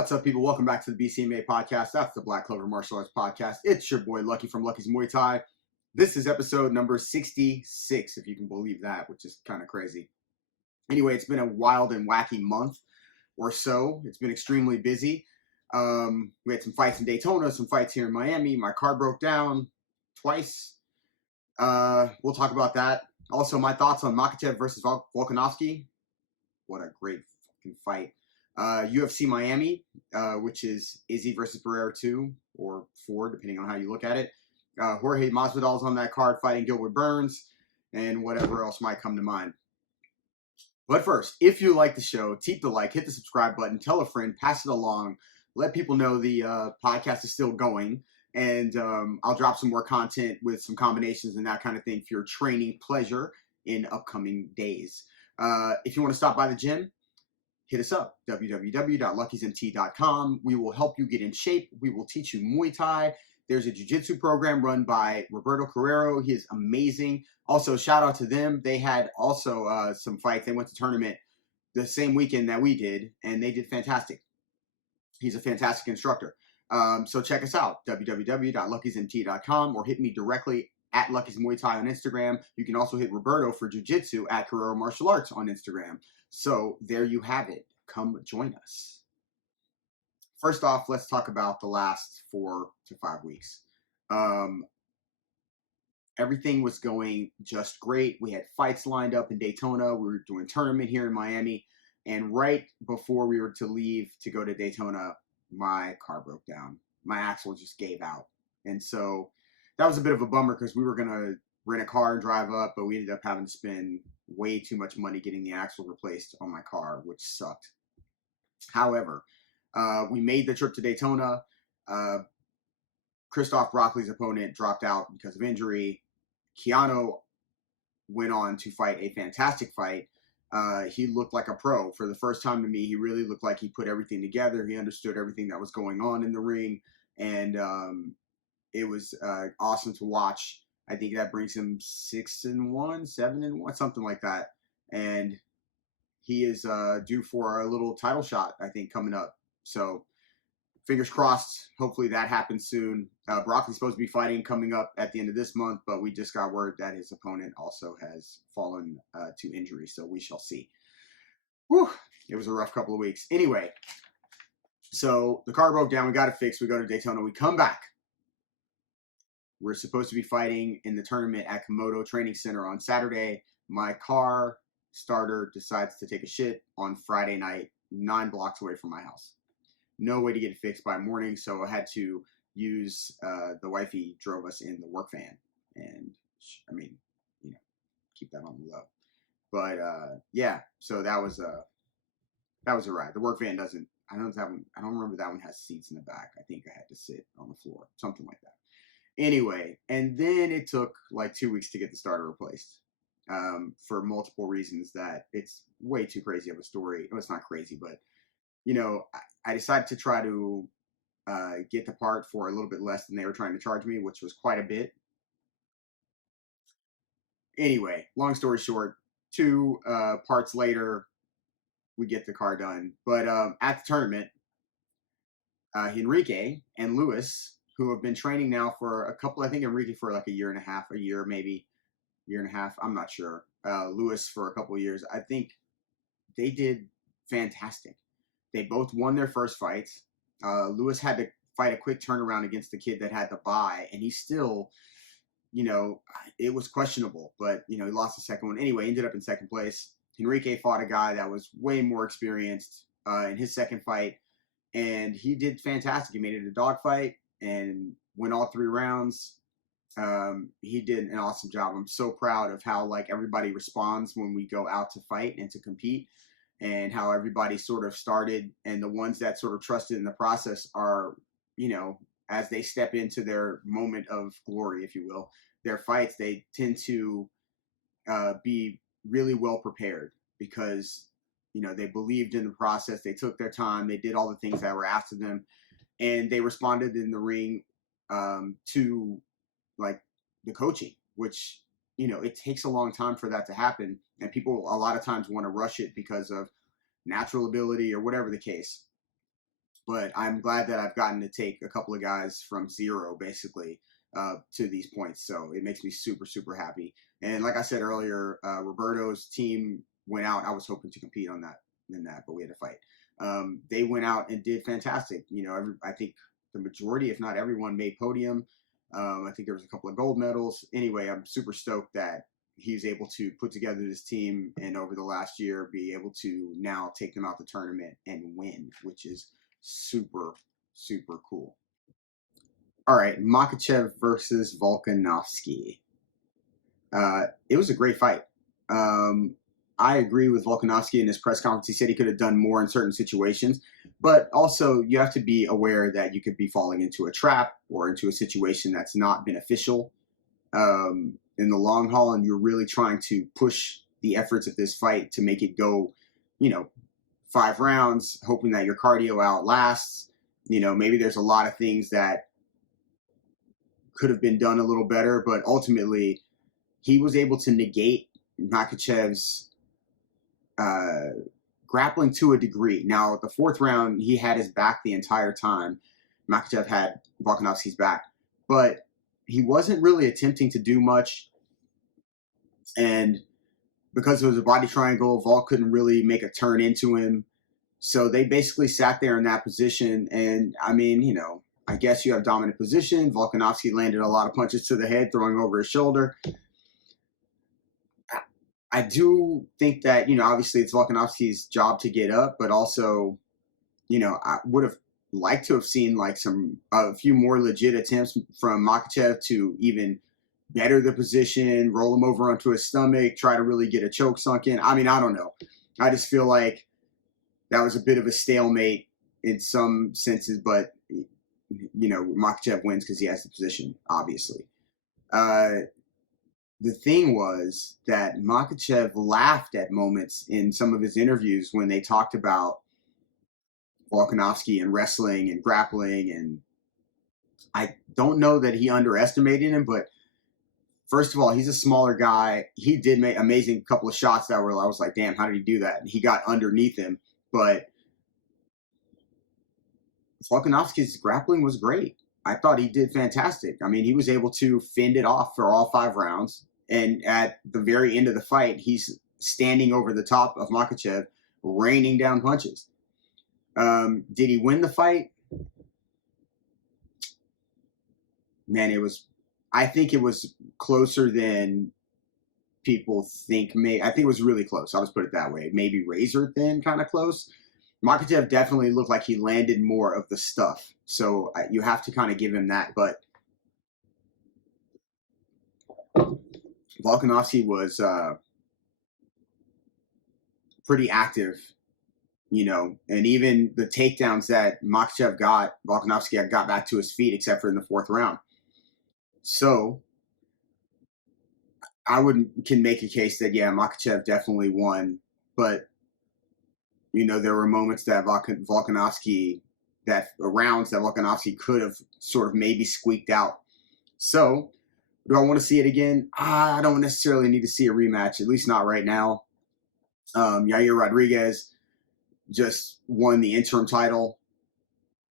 What's up, people? Welcome back to the BCMA podcast. That's the Black Clover Martial Arts podcast. It's your boy Lucky from Lucky's Muay Thai. This is episode number 66, if you can believe that, which is kind of crazy. Anyway, it's been a wild and wacky month or so. It's been extremely busy. We had some fights in Daytona, some fights here in Miami. My car broke down twice. We'll talk about that. Also, my thoughts on Makhachev versus Volkanovski. What a great fucking fight. UFC Miami, which is Izzy versus Barrera 2 or 4, depending on how you look at it. Jorge Masvidal's on that card fighting Gilbert Burns, and whatever else might come to mind. But first, if you like the show, tap the like, hit the subscribe button, tell a friend, pass it along, let people know the podcast is still going, and I'll drop some more content with some combinations and that kind of thing for your training pleasure in upcoming days. If you want to stop by the gym, hit us up, www.luckysmt.com. We will help you get in shape. We will teach you Muay Thai. There's a jiu-jitsu program run by Roberto Carrero. He is amazing. Also, shout out to them. They had also some fights. They went to tournament the same weekend that we did, and they did fantastic. He's a fantastic instructor. So check us out, www.luckysmt.com, or hit me directly at Lucky's Muay Thai on Instagram. You can also hit Roberto for Jiu-Jitsu at Carrero Martial Arts on Instagram. So there you have it. Come join us. First off, let's talk about the last 4 to 5 weeks. Everything was going just great. We had fights lined up in Daytona. We were doing tournament here in Miami. And right before we were to leave to go to Daytona, my car broke down. My axle just gave out. And so that was a bit of a bummer because we were going to rent a car and drive up, but we ended up having to spend way too much money getting the axle replaced on my car, which sucked. However, we made the trip to Daytona. Christoph Broccoli's opponent dropped out because of injury. Keanu went on to fight a fantastic fight. He looked like a pro. For the first time to me, he really looked like he put everything together. He understood everything that was going on in the ring, and it was awesome to watch. I think that brings him 6-1, 7-1, something like that. And he is due for a little title shot, I think, coming up. So fingers crossed. Hopefully that happens soon. Broccoli's supposed to be fighting coming up at the end of this month, but we just got word that his opponent also has fallen to injury. So we shall see. Whew, it was a rough couple of weeks. Anyway, so the car broke down. We got it fixed. We go to Daytona. We come back. We're supposed to be fighting in the tournament at Komodo Training Center on Saturday. My car starter decides to take a shit on Friday night, 9 blocks away from my house. No way to get it fixed by morning, so I had to use the wifey drove us in the work van. And, I mean, you know, keep that on the low. But, yeah, so that was a ride. The work van doesn't, I don't remember that one has seats in the back. I think I had to sit on the floor, something like that. Anyway, and then it took like 2 weeks to get the starter replaced for multiple reasons that it's way too crazy of a story. Well, it's not crazy, but, you know, I decided to try to get the part for a little bit less than they were trying to charge me, which was quite a bit. Anyway, long story short, 2 parts later, we get the car done. But at the tournament, Enrique and Luis, who have been training now for a couple, I think Enrique for like a year and a half, I'm not sure. Luis for a couple of years. I think they did fantastic. They both won their first fights. Luis had to fight a quick turnaround against the kid that had the bye, and he still, you know, it was questionable, but, you know, he lost the second one. Anyway, ended up in second place. Enrique fought a guy that was way more experienced in his second fight, and he did fantastic. He made it a dogfight and went all 3 rounds. He did an awesome job. I'm so proud of how, like, everybody responds when we go out to fight and to compete, and how everybody sort of started, and the ones that sort of trusted in the process are, you know, as they step into their moment of glory, if you will, their fights, they tend to be really well prepared because, you know, they believed in the process. They took their time. They did all the things that were asked of them, and they responded in the ring to, like, the coaching, which, you know, it takes a long time for that to happen. And people a lot of times want to rush it because of natural ability or whatever the case. but I'm glad that I've gotten to take a couple of guys from zero basically to these points. So it makes me super, super happy. And like I said earlier, Roberto's team went out. I was hoping to compete on that in that, but we had to fight. They went out and did fantastic. You know, I think the majority, if not everyone, made podium. I think there was a couple of gold medals. Anyway, I'm super stoked that he's able to put together this team and over the last year be able to now take them out the tournament and win, which is super, super cool. All right, Makachev versus Volkanovski. It was a great fight. Um, I agree with Volkanovski in his press conference. He said he could have done more in certain situations, but also you have to be aware that you could be falling into a trap or into a situation that's not beneficial in the long haul, and you're really trying to push the efforts of this fight to make it go, 5 rounds, hoping that your cardio outlasts. Maybe there's a lot of things that could have been done a little better, but ultimately he was able to negate Makhachev's grappling to a degree. Now, the 4th round, he had his back the entire time. Makhachev had Volkanovski's back, but he wasn't really attempting to do much. And because it was a body triangle, Volk couldn't really make a turn into him. So they basically sat there in that position. And I mean, I guess you have dominant position. Volkanovski landed a lot of punches to the head, throwing over his shoulder. I do think that, obviously it's Volkanovski's job to get up, but also, I would have liked to have seen like a few more legit attempts from Makhachev to even better the position, roll him over onto his stomach, try to really get a choke sunk in. I mean, I don't know. I just feel like that was a bit of a stalemate in some senses, but, Makhachev wins because he has the position, obviously. The thing was that Makhachev laughed at moments in some of his interviews when they talked about Volkanovski and wrestling and grappling. And I don't know that he underestimated him, but first of all, he's a smaller guy. He did make amazing couple of shots that were, I was like, damn, how did he do that? And he got underneath him. But Volkanovski's grappling was great. I thought he did fantastic. I mean, he was able to fend it off for all 5 rounds. And at the very end of the fight, he's standing over the top of Makhachev, raining down punches. Did he win the fight? Man, I think it was closer than people think. I think it was really close. I'll just put it that way. Maybe razor thin kind of close. Makhachev definitely looked like he landed more of the stuff. So you have to kind of give him that. But Volkanovski was pretty active, and even the takedowns that Makhachev got, Volkanovski got back to his feet except for in the 4th round. So I can make a case that, yeah, Makhachev definitely won, but, there were moments that Volkanovski, rounds that Volkanovski could have sort of maybe squeaked out. So do I want to see it again? I don't necessarily need to see a rematch, at least not right now. Yair Rodriguez just won the interim title.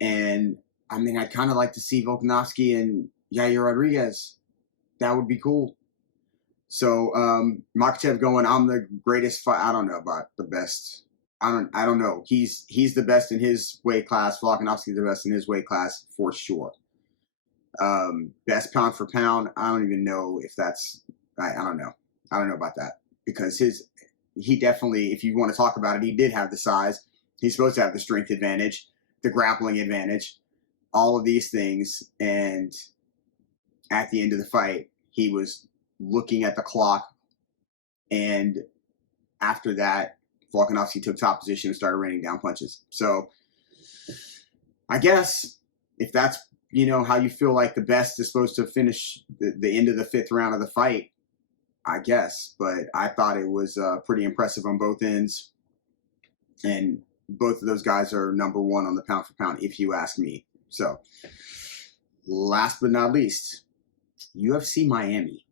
And, I mean, I'd kind of like to see Volkanovski and Yair Rodriguez. That would be cool. So Makhachev going, I'm the greatest fight. I don't know about the best. I don't know. He's the best in his weight class. Volkanovski's the best in his weight class for sure. Best pound for pound. I don't even know if that's. I don't know. I don't know about that because he definitely, if you want to talk about it, he did have the size. He's supposed to have the strength advantage, the grappling advantage, all of these things. And at the end of the fight, he was looking at the clock. And after that, Volkanovski took top position and started raining down punches. So I guess if that's, how you feel like the best is supposed to finish the end of the 5th round of the fight, I guess. But I thought it was pretty impressive on both ends. And both of those guys are number 1 on the pound for pound, if you ask me. So last but not least, UFC Miami.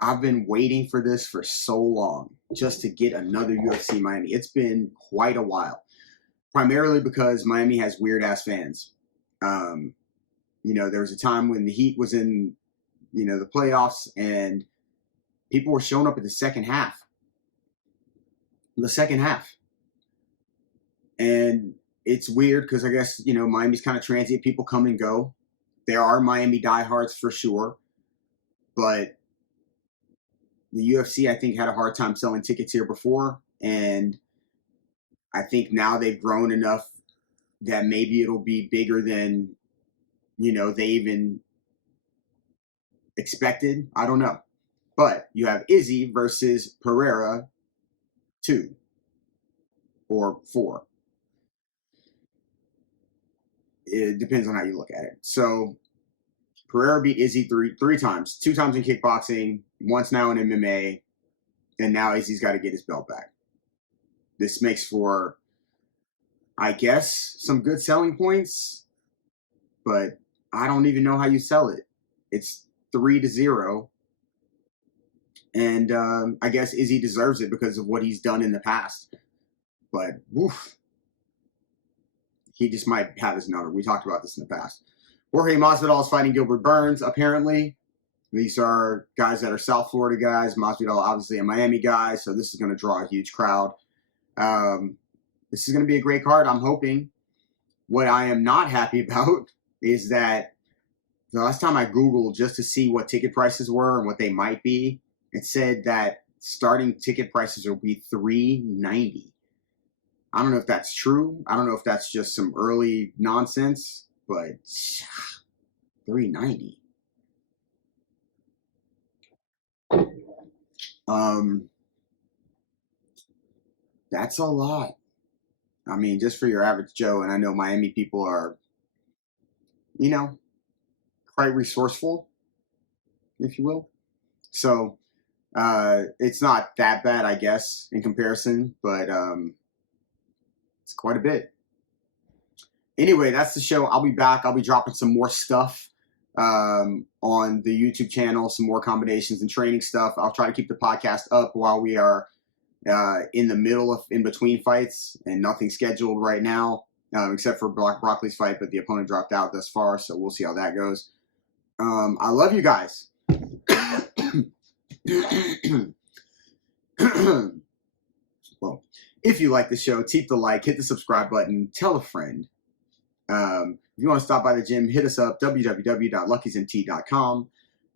I've been waiting for this for so long just to get another UFC Miami. It's been quite a while. primarily because Miami has weird ass fans. There was a time when the Heat was in, the playoffs, and people were showing up at the second half. And it's weird because I guess, Miami's kind of transient. People come and go. There are Miami diehards for sure. But the UFC, I think, had a hard time selling tickets here before. And I think now they've grown enough that maybe it'll be bigger than, they even expected. I don't know. But you have Izzy versus Pereira 2 or 4. It depends on how you look at it. So Pereira beat Izzy three times. 2 times in kickboxing, once now in MMA, and now Izzy's got to get his belt back. This makes for, I guess, some good selling points, but I don't even know how you sell it. It's 3-0. And I guess Izzy deserves it because of what he's done in the past. But, woof. He just might have his number. We talked about this in the past. Jorge Masvidal is fighting Gilbert Burns, apparently. These are guys that are South Florida guys. Masvidal, obviously, a Miami guy, so this is going to draw a huge crowd. This is going to be a great card, I'm hoping. What I am not happy about is that the last time I Googled just to see what ticket prices were and what they might be, it said that starting ticket prices will be $390. I don't know if that's true. I don't know if that's just some early nonsense, but $390. That's a lot. I mean, just for your average Joe, and I know Miami people are, quite resourceful, if you will. So it's not that bad, I guess, in comparison, but it's quite a bit. Anyway, that's the show. I'll be back. I'll be dropping some more stuff on the YouTube channel, some more combinations and training stuff. I'll try to keep the podcast up while we are in the middle of in between fights, and nothing scheduled right now except for Broccoli's fight, but the opponent dropped out thus far, so we'll see how that goes. I love you guys. Well, if you like the show, keep the like, hit the subscribe button, tell a friend. If you want to stop by the gym, hit us up, www.luckysmt.com,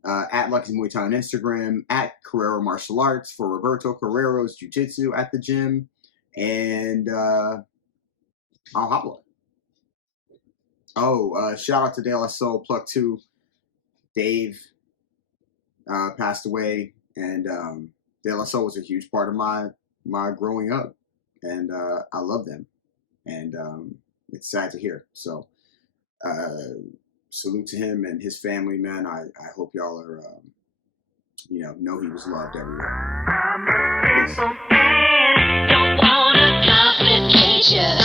at Lucky's Muay Thai on Instagram, at Carrero Martial Arts for Roberto Carrero's Jiu-Jitsu at the gym, and I'll holla. Oh, shout out to De La Soul, Plug 2. Dave passed away, and De La Soul was a huge part of my growing up, and I love them, and it's sad to hear. So salute to him and his family, man. I hope y'all are know he was loved everywhere. Don't wanna complicate ya.